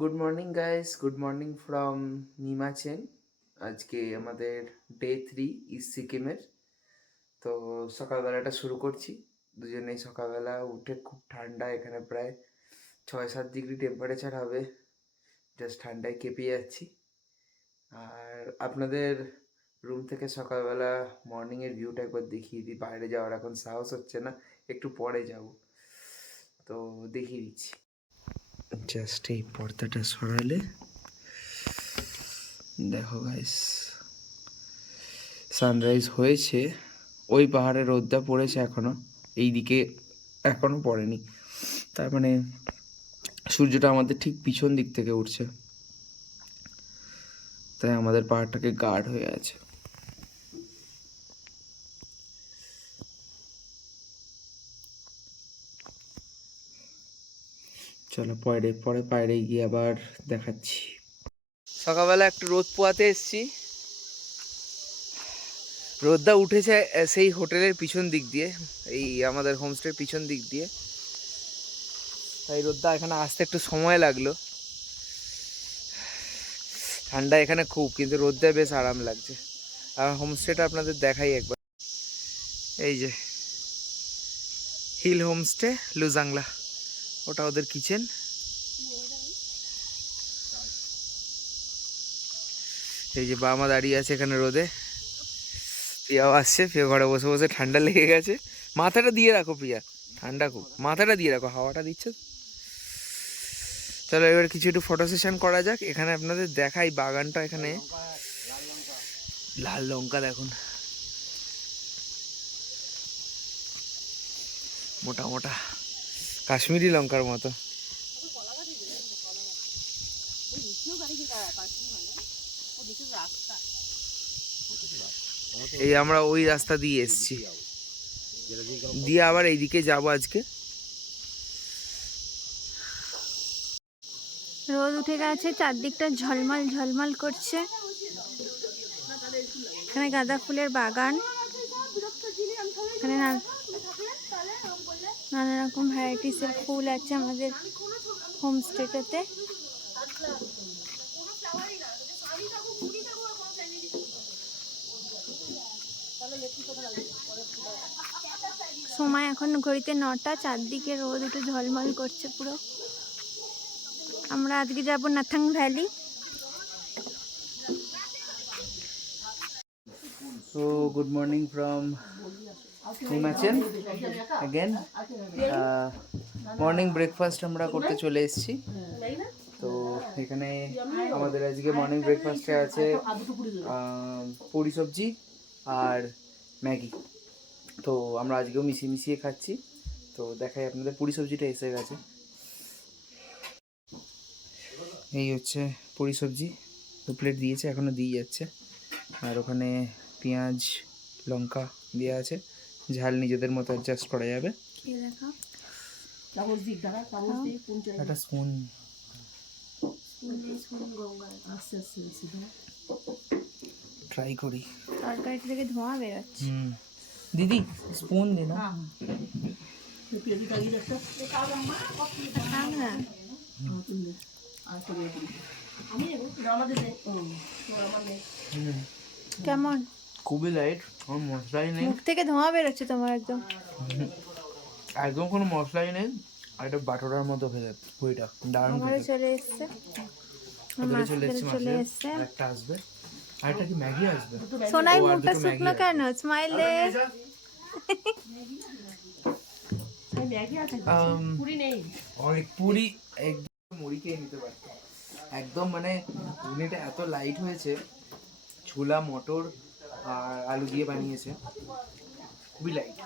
Good morning guys, good morning from নিমাচেন। আজকে আমাদের ডে 3 ইস্ট সিকিমের। তো সকালবেলাটা শুরু করছি। দুজনেই সকালবেলা উঠে, খুব ঠান্ডা এখানে, প্রায় 6-7 ডিগ্রি টেম্পারেচার হবে। জাস্ট ঠান্ডায় কেঁপে যাচ্ছি। আর আপনাদের রুম থেকে সকালবেলা মর্নিংয়ের ভিউটা একবার দেখিয়ে দিই। বাইরে যাওয়ার এখন সাহস হচ্ছে না, একটু পরে যাব, তো দেখিয়ে দিচ্ছি। জাস্ট এই পর্দাটা সরালে দেখো গাইস, সানরাইজ হয়েছে। ওই পাহাড়ে রোদটা পড়েছে এখনো, এই দিকে এখনো পড়েনি। তার মানে সূর্যটা আমাদের ঠিক পিছন দিক থেকে উঠছে, তাই আমাদের পাহাড়টাকে গার্ড হয়ে আছে। চলো পরে পরে বাইরে গিয়ে আবার দেখাচ্ছি। সকালবেলা একটু রোদ পোয়াতে এসছি। রোদটা উঠেছে সেই হোটেলের পিছন দিক দিয়ে, এই আমাদের হোমস্টের পিছন দিক দিয়ে, তাই রোদটা এখানে আসতে একটু সময় লাগলো। ঠান্ডা এখানে খুব, কিন্তু রোদটা বেশ আরাম লাগছে। আর হোমস্টেটা আপনাদের দেখাই একবার। এই যে হিল হোমস্টে লুজাংলা, ওটা ওদের কিচেন। এই যে বাবা দাঁড়িয়ে আছে এখানে রোদে, প্রিয়াও আসছে। প্রিয়া ঘরে বসে বসে ঠান্ডা লেগে গেছে। মাথাটা দিয়ে রাখো প্রিয়া, ঠান্ডা খুব, মাথাটা দিয়ে রাখো, হাওয়াটা দিচ্ছে। চলো এবার কিছু একটু ফটো সেশন করা যাক। এখানে আপনাদের দেখাই বাগানটা। এখানে লাল লঙ্কা দেখুন, মোটা মোটা কাশ্মীরি লঙ্কার মতো। এই আমরা ওই রাস্তা দিয়ে এসছি, দিয়ে আবার এইদিকে যাবো আজকে। রোদ উঠে গেছে, চারদিকটা ঝলমল ঝলমল করছে। এখানে গাঁদা ফুলের বাগান, এখানে নানা রকম ভ্যারাইটিসের ফুল আছে আমাদের হোমস্টেটাতে। সময় এখন ঘড়িতে 9টা, চারদিকে রোদ উঠে ঝলমল করছে পুরো। আমরা আজকে যাব Nathang valley. So good morning from Himachal again. Morning breakfast আমরা করতে চলে এসেছি। তো এখানে আমাদের আজকে মর্নিং ব্রেকফাস্টে আছে পুরি সবজি আর ম্যাগি। তো আমরা আজকেও মিশিয়ে খাচ্ছি। তো দেখাই আপনাদের, পুরি সবজিটা এসে গেছে। এই হচ্ছে পুরি সবজি, 2 প্লেট দিয়েছে, এখনও দিয়ে যাচ্ছে। আর ওখানে পেঁয়াজ লঙ্কা দেওয়া আছে, ঝাল নিজেদের মতো অ্যাডজাস্ট করা যাবে। একটা স্পুন ট্রাই করি। তরকারি থেকে ধোঁয়া বেরোচ্ছে। দিদি স্পুন দে না। কেমন? খুবই লাইট, কোনো মশলাই নেই। মুখ থেকে ধোঁয়া বেরোচ্ছে তোমার একদম। একদম কোনো মশলাই নেই। আর এটা বাটোরার মতো হয়ে যাবে পুরিটা, দারুণ আমারও খেতে। চলে এসছে, চলে এসছে। একটা আসবে, আর একটা কি ম্যাগি আসবে। সোনাই মুখটা শুকনো কেন? স্মাইল দে। পুরি একদম মুড়ি খেয়ে নিতে পারতো একদম। মানে ঘুগনিটা এত লাইট হয়েছে, ছোলা মটর আর আলু দিয়ে বানিয়েছে, খুবই লাইট।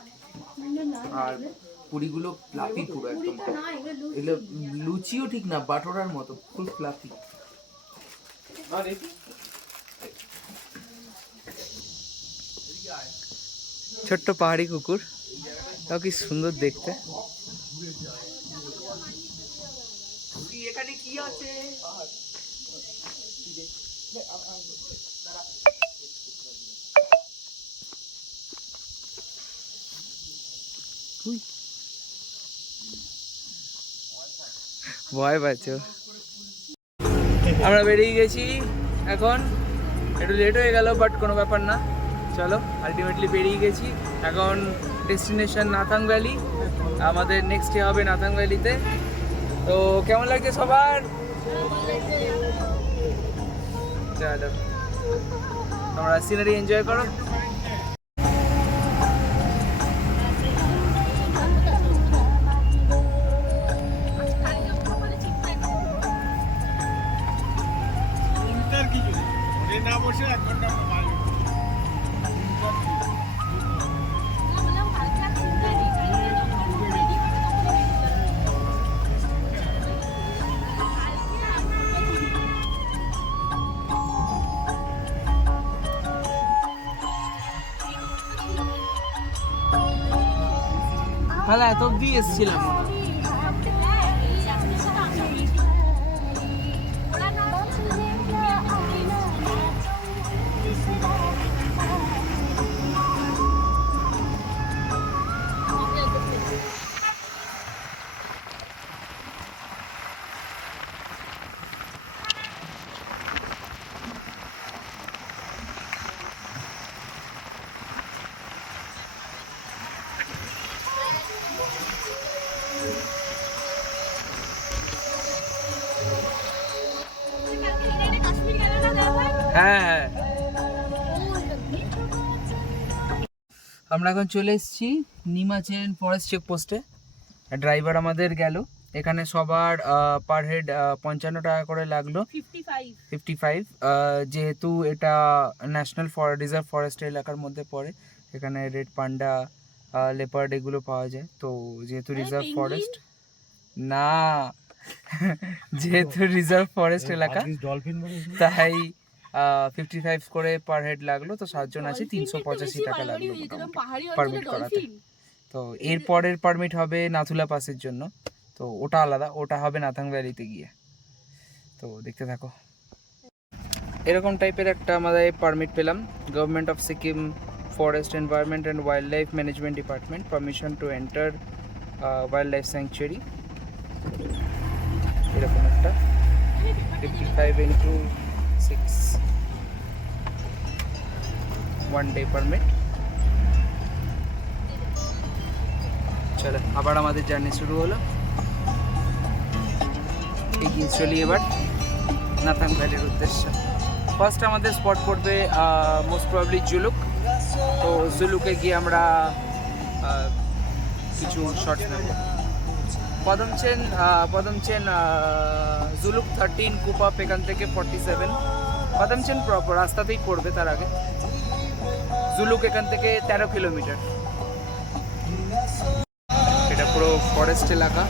আর পুরিগুলো ফ্লাফি পুরো একদম। এগুলো লুচিও ঠিক না, বাটোরার মতো ফুল ফ্লাফি। ছোট্ট পাহাড়ি কুকুর, তাও কি সুন্দর দেখতে। এখানে কি আছে? ভয় পাচ্ছ? আমরা বেরিয়ে গেছি এখন, একটু লেট হয়ে গেল বাট কোনো ব্যাপার না, চলো আলটিমেটলি বেরিয়ে গেছি। এখন ডেস্টিনেশন নাথাং ভ্যালি, আমাদের নেক্সট ডে হবে নাথাং ভ্যালিতে। তো কেমন লাগছে সবার? চলো তোমরা সিনারি এনজয় করো। তাহলে এত অব্দি এসেছিলাম। হ্যাঁ হ্যাঁ, আমরা এখন চলে এসেছি নিমাচেন ফরেস্ট চেকপোস্টে। ড্রাইভার আমাদের গেল, এখানে সবার পার হেড 55 টাকা করে লাগলো, 55। যেহেতু এটা ন্যাশনাল রিজার্ভ ফরেস্ট এলাকার মধ্যে পড়ে, এখানে রেড পান্ডা, লেপার্ড এগুলো পাওয়া যায়। তো যেহেতু রিজার্ভ ফরেস্ট না যেহেতু রিজার্ভ ফরেস্ট এলাকা তাই 55 করে পার হেড লাগলো। তো 7 জন আছে, 385 টাকা লাগলো পারমিট করাতে। তো এর পরের পারমিট হবে নাথুলা পাসের জন্য, তো ওটা আলাদা, ওটা হবে নাথাং ভ্যালিতে গিয়ে। তো দেখতে থাকো। এরকম টাইপের একটা আমাদের পারমিট পেলাম, government of Sikkim forest environment and wild life management department, permission to enter wild life sanctuary. এরকম একটা 55x6 1 day পারমিট। চলো আবার আমাদের জার্নি শুরু হলো, এগিয়ে চলি এবার নাথাং ভ্যালির উদ্দেশ্যে। ফার্স্ট আমাদের স্পট পড়বে মোস্ট প্রবাবলি জুলুক। তো জুলুকে গিয়ে আমরা কিছু শর্টস নেব। পদমচেন জুলুক 13, কুপাপ এখান থেকে 47। পদমচেন প্রপার রাস্তাতেই পড়বে, তার আগে জুলুক এখান থেকে 13 কিলোমিটার। এটা পুরো ফরেস্ট এলাকা।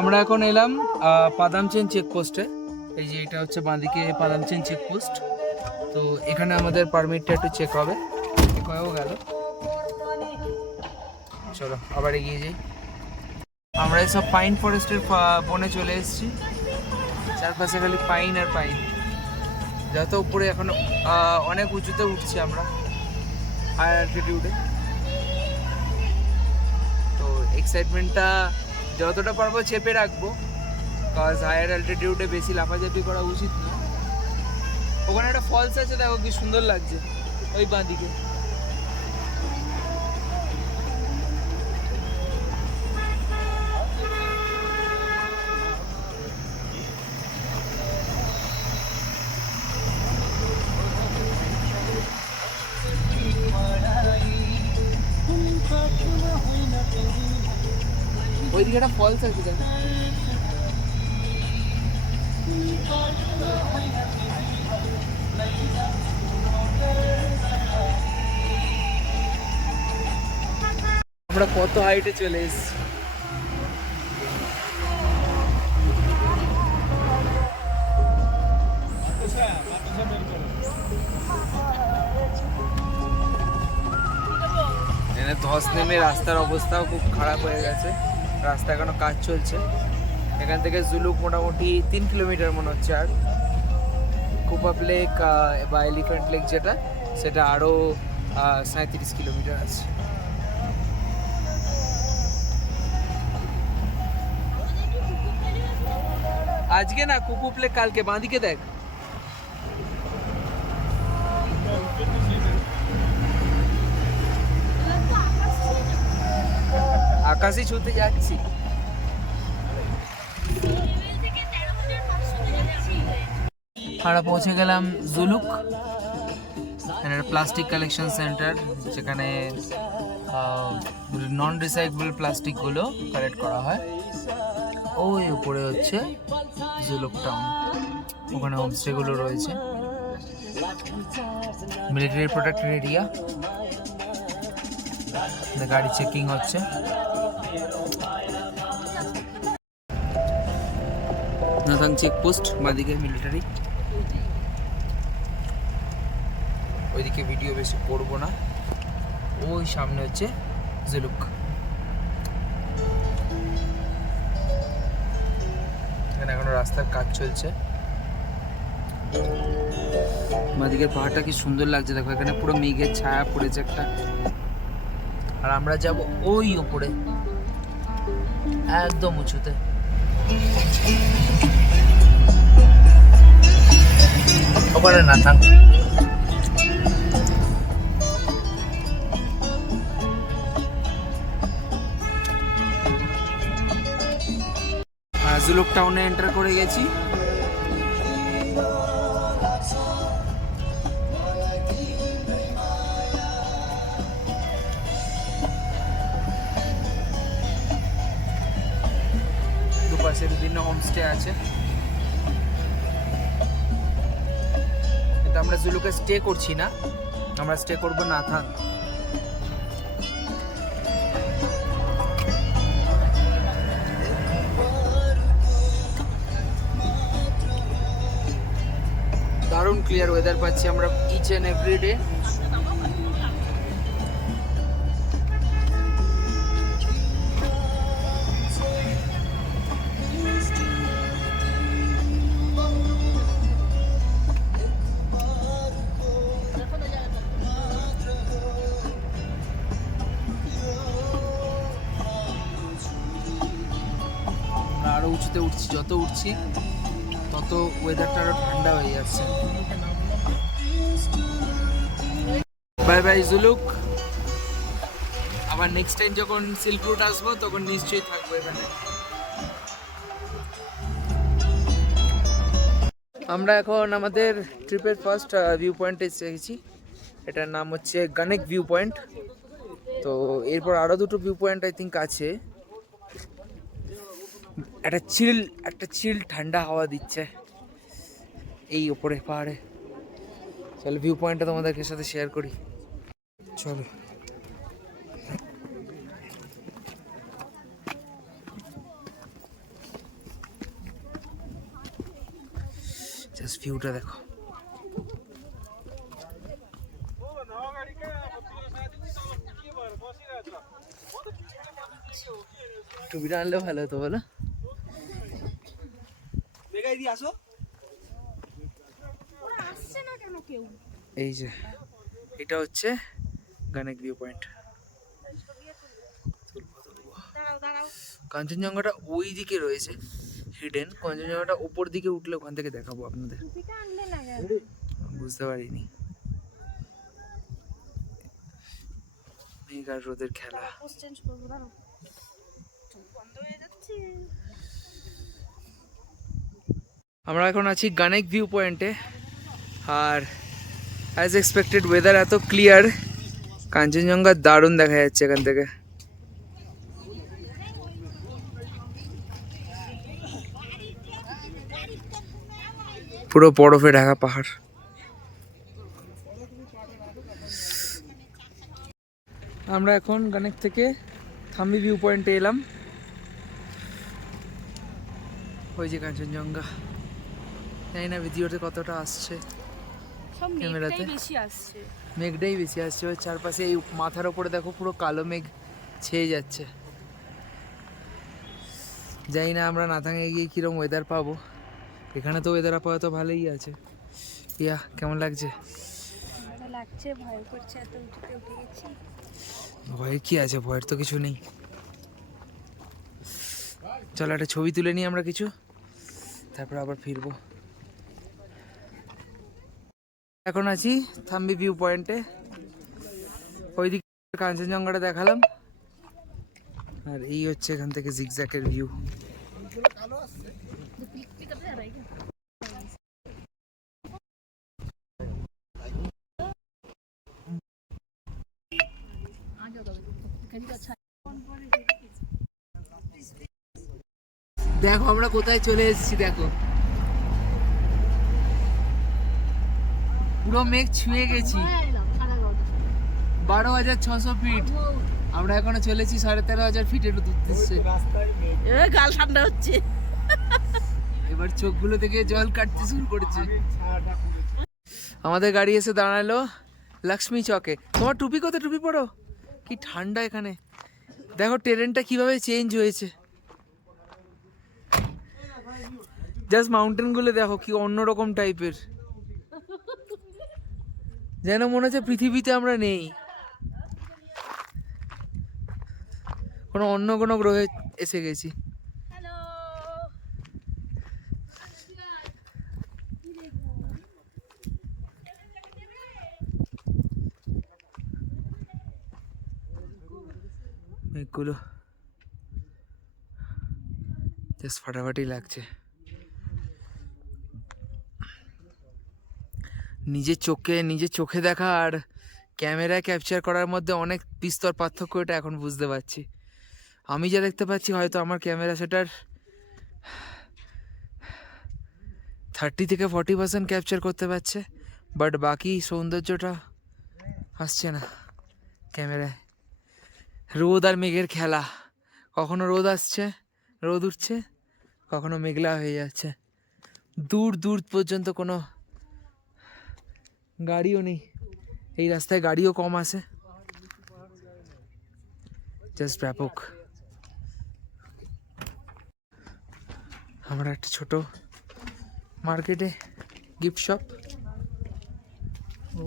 আমরা এখন এলাম পাদামচেন চেকপোস্টে। এই যে এটা হচ্ছে বাঁদিকে পাদামচেন চেকপোস্ট। তো এখানে আমাদের পারমিটটা একটু চেক হবে, চেক হয়েও গেল। চলো আবার এগিয়ে যাই। আমরা সব পাইন ফরেস্টের বনে চলে এসেছি। চারপাশে খালি পাইন আর পাইন। যত উপরে এখন অনেক উঁচুতে উঠছি আমরা, হায়ার অ্যালটিটিউডে। তো এক্সাইটমেন্টটা যতটা পারবো চেপে রাখবো, কজ হায়ার অ্যালটিটিউডে বেশি লাফাঝাপি করা উচিত না। ওখানে একটা ফলস আছে, দেখো কি সুন্দর লাগছে ওই বাঁ দিকে। ওইদিকে একটা ফলস আছে দেখো। আমরা কত হাইটে চলে এসেছি। এখানে ধস নেমে রাস্তার অবস্থাও খুব খারাপ হয়ে গেছে। রাস্তা এখনো কাজ চলছে। এখান থেকে জুলুক মোটামুটি 3 কিলোমিটার মনে হচ্ছে। আর কুপাপ লেক বা এলিফ্যান্ট লেক যেটা, সেটা আরও 37 কিলোমিটার আছে। আজকে না কুকুপ লেক, কালকে বাঁদিকে দেখ। আকাশই ছুতে যাচ্ছি। আমরা পৌঁছে গেলাম জুলুক, প্লাস্টিক কালেকশন সেন্টার, যেখানে নন রিসাইকেবল প্লাস্টিকগুলো কালেক্ট করা হয়। ওই উপরে হচ্ছে জুলুক টাউন, ওখানে হোমস্টেগুলো রয়েছে। Military protected area. গাড়ি চেকিং হচ্ছে। নাথাং চেকপোস্ট, বাদিকে মিলিটারি। ওইদিকে ভিডিও বেশি করবো না। ওই সামনে হচ্ছে জুলুক। এখানে এখনো রাস্তার কাজ চলছে। বাদিকের পাহাড়টা কি সুন্দর লাগছে দেখো, এখানে পুরো মেঘের ছায়া পড়েছে একটা। আর আমরা যাব ওই উপরে, একদম উঁচুতে। ওখানে নাথাং। জুলুক টাউনে এন্টার করে গেছি। দুপাশে বিভিন্ন হোমস্টে আছে, কিন্তু আমরা জুলুকে স্টে করছি না, আমরা স্টে করবো নাথাং। দারুণ ক্লিয়ার ওয়েদার পাচ্ছি আমরা ইচ অ্যান্ড এভরি ডে। আরো উঁচুতে উঠছি, যত উঠছি তত ওয়েদারটা আরো ঠান্ডা হয়ে যাচ্ছে। Bye bye Zuluk. আবার নেক্সট টাইম যখন সিল্ক রুট আসবো তখন নিশ্চয়ই থাকবো এখানে। আমরা এখন আমাদের ট্রিপের ফার্স্ট ভিউ পয়েন্টে এসেছি। এটার নাম হচ্ছে গানেক ভিউ পয়েন্ট। তো এরপর আরও দুটো ভিউ পয়েন্ট আই থিঙ্ক আছে। একটা চিল ঠান্ডা হাওয়া দিচ্ছে এই ওপরে পাহাড়ে। চলো ভিউ পয়েন্টটা তোমাদেরকে সাথে শেয়ার করি, চলো। জাস্ট ভিউটা দেখো। একটু টুপিটা আনলে ভালো হতো বলো। এই যে এটা হচ্ছে গানেক ভিউ পয়েন্ট। কাঞ্চনজঙ্ঘাটা ওই দিকে রয়েছে হিডেন, কাঞ্চনজঙ্ঘাটা উপর দিকে উঠলে ওখান থেকে দেখাবো আপনাদের। বুঝতে পারিনি মেঘ আর রোদের খেলা। আমরা এখন আছি গানেক ভিউ পয়েন্টে, আর অ্যাজ এক্সপেক্টেড ওয়েদার এত ক্লিয়ার, কাঞ্চনজঙ্ঘা দারুণ দেখা যাচ্ছে এখান থেকে। পুরো বরফে ঢাকা পাহাড়। আমরা এখন গানেক থেকে থাম্বি ভিউ পয়েন্টে এলাম। ওই যে কাঞ্চনজঙ্ঘা, জানি না ভিডিওতে কতটা আসছে, ক্যামেরাতে মেঘটাই বেশি আসছে। ওই চারপাশে এই মাথার ওপরে দেখো পুরো কালো মেঘ ছেয়ে যাচ্ছে। জানি না আমরা নাথাঙে গিয়ে কিরম ওয়েদার পাবো। এখানে তো ওয়েদার আপাতত ভালোই আছে। ইয়া কেমন লাগছে? ভয় করছে, এত উঠে গেছি। ভয়ের কি আছে, ভয়ের তো কিছু নেই। চলো একটা ছবি তুলে নিই আমরা কিছু, তারপর আবার ফিরবো। এখন আছি থাম্বি ভিউ পয়েন্টে, ওইদিকে কাঞ্চনজঙ্ঘাটা দেখালাম, আর এই হচ্ছে এখান থেকে জিগজ্যাকের ভিউ। দেখো আমরা কোথায় চলে এসেছি, দেখো পুরো মেঘ ছুঁয়ে গেছি। 12,600 ফিট, আমরা এখনো চলেছি 13,500 ফিটের উদ্দেশ্যে। গাল ঠান্ডা হচ্ছে, এবার চোখগুলো থেকে জল কাটতে শুরু করেছে। আমাদের গাড়ি এসে দাঁড়ালো লক্ষ্মী চকে। তোমার টুপি কোথায়? টুপি পরো, কি ঠান্ডা এখানে। দেখো ট্রেনটা কিভাবে চেঞ্জ হয়েছে, জাস্ট মাউন্টেন গুলো দেখো কি অন্যরকম টাইপের, যেন মনে হচ্ছে পৃথিবীতে আমরা নেই, অন্য কোনো গ্রহে এসে গেছি। মেঘগুলো জাস্ট ফাটাফাটি লাগছে। নিজের চোখে দেখা আর ক্যামেরায় ক্যাপচার করার মধ্যে অনেক বিস্তর পার্থক্য, এটা এখন বুঝতে পারছি। আমি যা দেখতে পাচ্ছি হয়তো আমার ক্যামেরা সেটার 30 থেকে 40% ক্যাপচার করতে পারছে, বাট বাকি সৌন্দর্যটা আসছে না ক্যামেরায়। রোদ আর মেঘের খেলা, কখনো রোদ আসছে, রোদ উঠছে, কখনো মেঘলা হয়ে যাচ্ছে। দূর দূর পর্যন্ত কোনো গাড়িও নেই, এই রাস্তায় গাড়িও কম আসে, জাস্ট ব্যাপক। আমরা একটা ছোট মার্কেটে, গিফট শপ। ও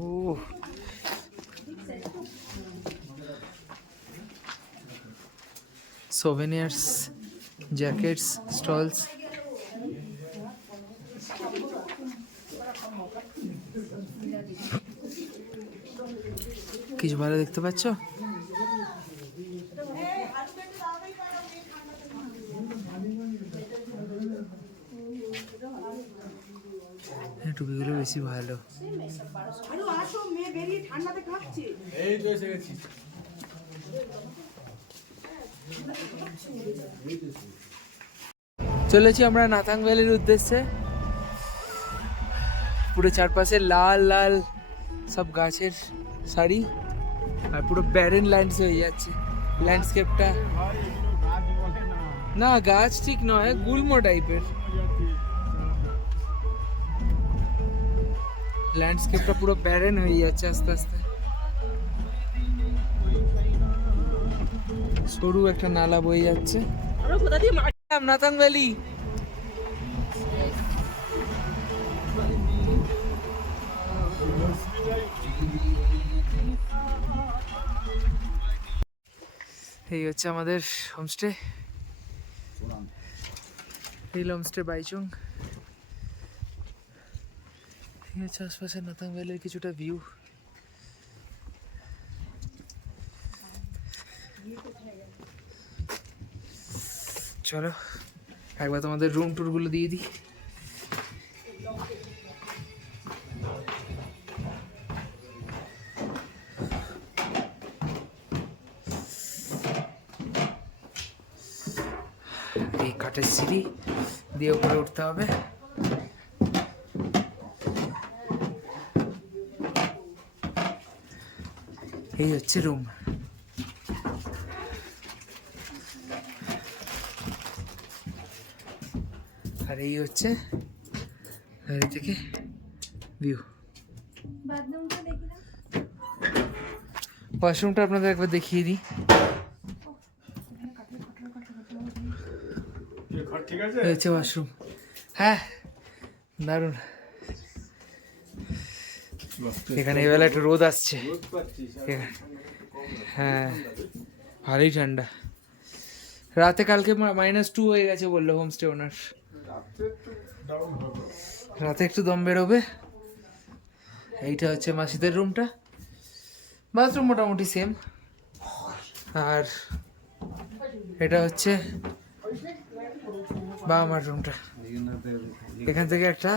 সোভেনিয়ার্স, জ্যাকেটস, স্টলস। কিছু ভালো দেখতে পাচ্ছ? টুপিগুলো বেশি ভালো। চলেছি আমরা নাথাং ভ্যালির উদ্দেশ্যে। পুরো চারপাশে লাল লাল সব গাছের সারি, আর পুরো ব্যারেন ল্যান্ডস হয়ে যাচ্ছে ল্যান্ডস্কেপটা। না গাছ ঠিক নয়, গুল্ম টাইপের ল্যান্ডস্কেপটা, পুরো ব্যারেন হয়ে যাচ্ছে আস্তে আস্তে। সরু একটা নালা বয়ে যাচ্ছে। নাতাং ভ্যালি। এই হচ্ছে আমাদের হোমস্টে, এই হোমস্টে বাইচুং। এই হচ্ছে আশপাশের নাতাং ভ্যালির কিছুটা ভিউ। চলো একবার তোমাদের রুম টুরগুলো দিয়ে দিই। এই কাঠের সিঁড়ি দিয়ে উপরে উঠতে হবে। এই হচ্ছে রুম। আর এই হচ্ছে গাড়ি থেকে ভিউ। ওয়াশরুমটা আপনাদের একবার দেখিয়ে দিই। এই হচ্ছে ওয়াশরুম। হ্যাঁ দারুণ। এখানে এবেলা একটু রোদ আসছে। হ্যাঁ ভালোই ঠান্ডা। রাতে কালকে -2 হয়ে গেছে বললো হোমস্টে ওনার। রাতে একটু দম বেরোবে। এইটা হচ্ছে মাসিদের রুমটা। বাথরুম মোটামুটি সেম। আর এটা হচ্ছে বাবা মার রুমটা। এখান থেকে একটা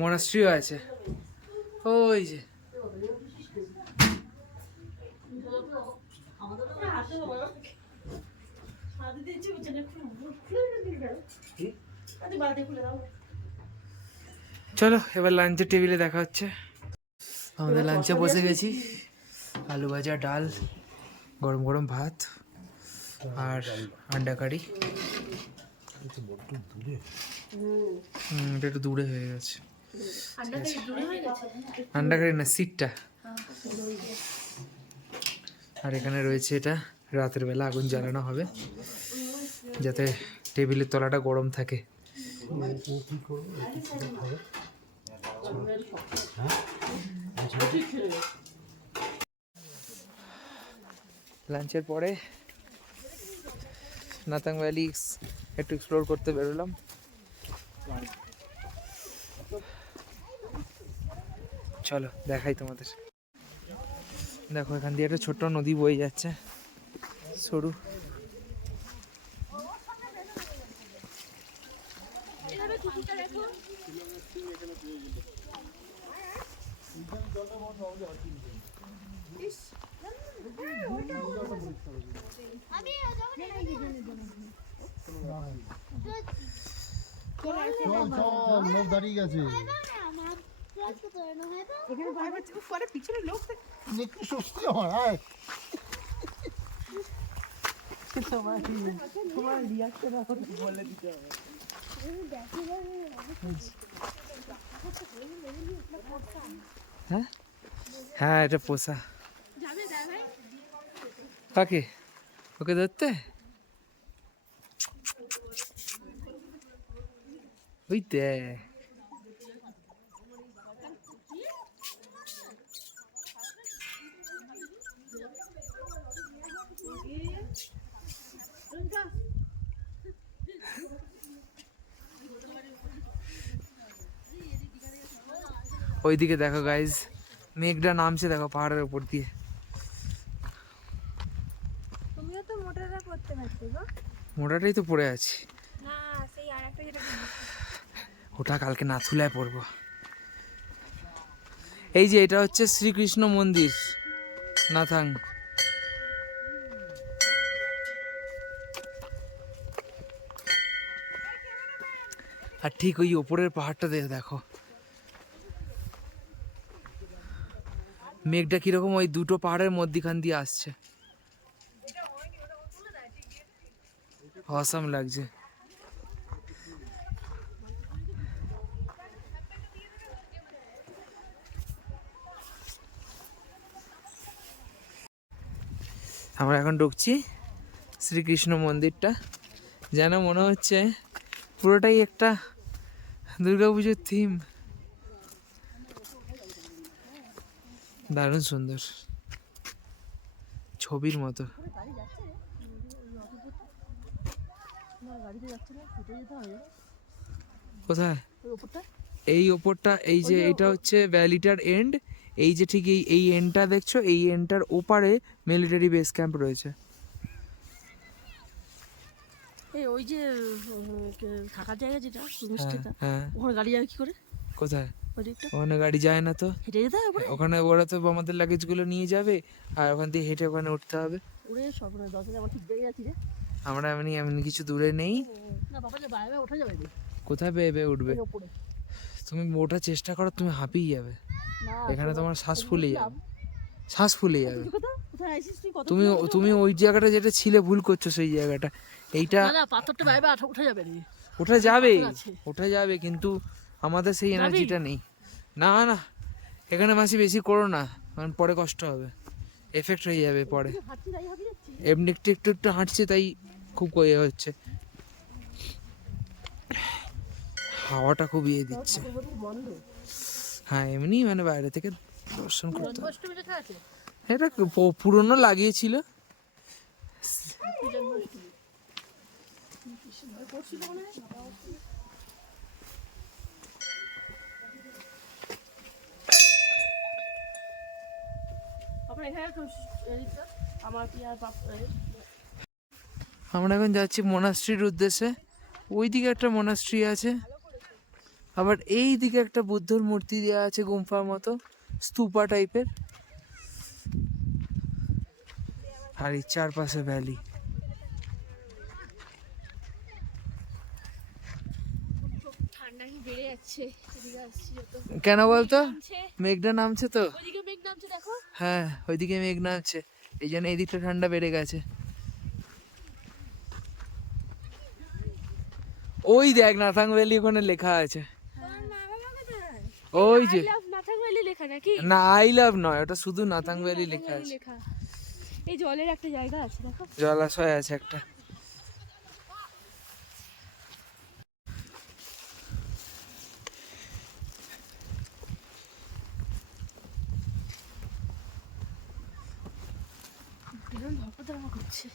মনাস্ট্রিও আছে ওই যে। চলো এবার লাঞ্চের টেবিলে দেখা হচ্ছে। আমাদের লাঞ্চে বসে গেছি। আলু ভাজা, ডাল, গরম গরম ভাত আর আন্ডা কারি। এটা একটু দূরে হয়ে গেছে। আন্ডা কারি না, সিটটা। আর এখানে রয়েছে এটা, রাতের বেলা আগুন জ্বালানো হবে যাতে টেবিলের তলাটা গরম থাকে। লাঞ্চের পরে নাতাং ভ্যালি একটু এক্সপ্লোর করতে বেরোলাম। চলো দেখাই তোমাদের। দেখো এখান দিয়ে একটা ছোট্ট নদী বয়ে যাচ্ছে, সরু। লোক দাঁড়িয়ে গেছে। একটু স্বস্তি আমার। হ্যাঁ হ্যাঁ এটা পোষা। কাকে? ওকে ধরতে? ওই দেখ। ওইদিকে দেখো গাইজ, মেঘটা নামছে দেখো পাহাড়ের উপর দিয়ে। তুমিও তো মোটাটা করতে পারতে গো। মোটাটাই তো পড়ে আছি। না সেই আরেকটা যেটা ওটা কালকে নাথুলায় পড়বো। এই যে এটা হচ্ছে শ্রীকৃষ্ণ মন্দির নাথাং। আর ঠিক ওই ওপরের পাহাড়টা দেখো, মেঘটা কিরকম ওই দুটো পাহাড়ের মধ্যখান দিয়ে আসছে। অসাম লাগছে। আমরা এখন ঢুকছি শ্রীকৃষ্ণ মন্দিরটা। যেন মনে হচ্ছে পুরোটাই একটা দুর্গাপুজোর থিম। দারুণ সুন্দর, ছবির মতো। কোথায়? এই ওপরটা, এই যে এটা হচ্ছে ভ্যালিটার এন্ড। এই যে ঠিক এই এন্ডটা দেখছো, এই এন্ডটার ওপারে মিলিটারি বেস ক্যাম্প রয়েছে। ওই যে থাকার জায়গা যেটা হ্যাঁ, ওখানে গাড়ি যাবে কি করে? কোথায়? ওই দিকটা ওখানে গাড়ি যায় না তো। হেঁটে যেতে হবে? ওখানে ওরা তো আমাদের লাগেজগুলো নিয়ে যাবে, আর ওখান থেকে হেঁটে ওখানে উঠতে হবে। ওরে সব 10 আমার ঠিক জায়গায় আছি রে। আমরা এমনি এমনি কিছু দূরে নেই। না বাবা, যে বাইরে ওঠা যাবে না। কোথায় বেয়ে উঠবে? ওপরে তুমি ওঠার চেষ্টা করো, তুমি হাঁপিয়ে যাবে। না, এখানে তোমার শ্বাস ফুলে যাবে, শ্বাস ফুলে যাবে। কোথায় আইছিস তুই? কত তুমি তুমি ওই জায়গাটা যেটা ছিলে ভুল করছো, সেই জায়গাটা। এইটা না, পাথরটা বাইরে ওঠা যাবে না। ওঠা যাবে, আছে। ওঠা যাবে, কিন্তু আমাদের সেই এনার্জিটা নেই। না না, এখানে মাসি বেশি করো না, কারণ পরে কষ্ট হবে, এফেক্ট হয়ে যাবে পরে। হাঁটছি তাই হাঁপিয়ে যাচ্ছি। এমনি একটু একটু একটু হাঁটছে, তাই খুব ইয়ে হচ্ছে, হাওয়াটা খুব ইয়ে দিচ্ছে। হ্যাঁ, এমনি মানে বাইরে থেকে দর্শন করতে হবে। জন্মাষ্টমী লেখা আছে। এটা পুরনো লাগিয়েছিল। আপনার এখানে এদিকটা আমার কি আর আমরা এখন যাচ্ছি মোনাস্ট্রির উদ্দেশ্যে। ওইদিকে একটা মোনাস্ট্রি আছে, আবার এই দিকে একটা বুদ্ধর মূর্তি দেওয়া আছে গুম্ফার মতো, স্তূপা টাইপের, আর এই চারপাশে ভ্যালি। ঠান্ডা কি বেড়ে যাচ্ছে। এদিকে আসছি যত কেন বলতো? নামছে, মেঘটা নামছে তো। ওইদিকে মেঘ নামছে দেখো। হ্যাঁ, ওইদিকে মেঘ নামছে, এই জন্য এই দিকটা ঠান্ডা বেড়ে গেছে। ওই দেখ নাথাং ভ্যালি ওখানে লেখা আছে, ওই যে। নাথাং ভ্যালি লেখা নাকি? না, আই লাভ নয়, ওটা শুধু নাথাং ভ্যালি লেখা আছে। লেখা। এই জলের একটা জায়গা আছে দেখো। জলাশয় আছে একটা। ধর্মধর্ম করছে।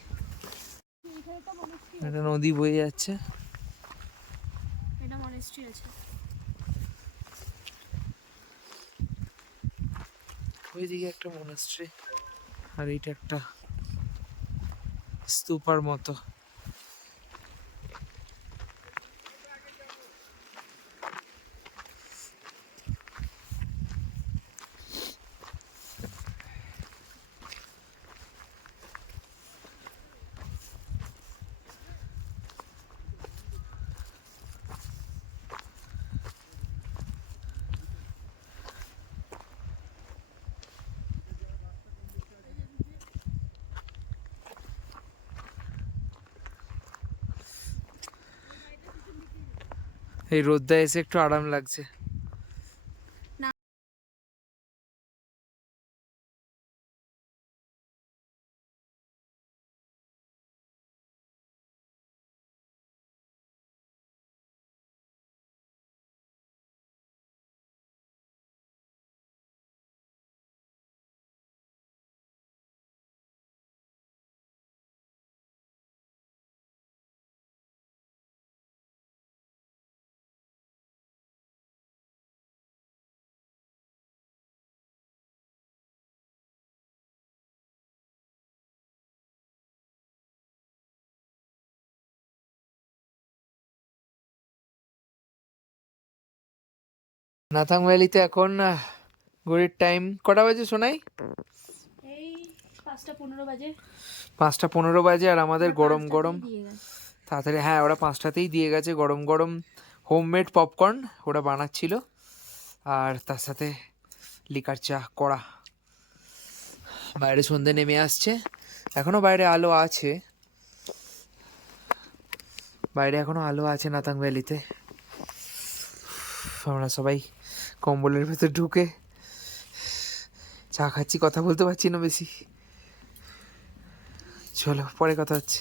একটা নদী বয়ে যাচ্ছে। এটা মনেস্ট্রি আছে। ওইদিকে একটা মনাস্ট্রি, আর এইটা একটা স্তূপার মতো। এই রোদটা এসে একটু আরাম লাগছে। নাথাং ভ্যালিতে এখন ঘড়ির টাইম কটা বাজে শোনাই? এই 5:15 বাজে। 5:15 বাজে, আর আমাদের গরম গরম দিয়ে গেছে। তাড়াতাড়ি, হ্যাঁ ওরা 5টাতেই দিয়ে গেছে গরম গরম হোমমেড পপকর্ন ওরা বানাচ্ছিল, আর তার সাথে লিকার চা কড়া। বাইরে সন্ধে নেমে আসছে, এখনো বাইরে আলো আছে, বাইরে এখনো আলো আছে নাথাং ভ্যালিতে। আমরা সবাই কম্বলের ভেতর ঢুকে চা খাচ্ছি, কথা বলতে পারছি না বেশি। চলো পরে কথা হচ্ছে।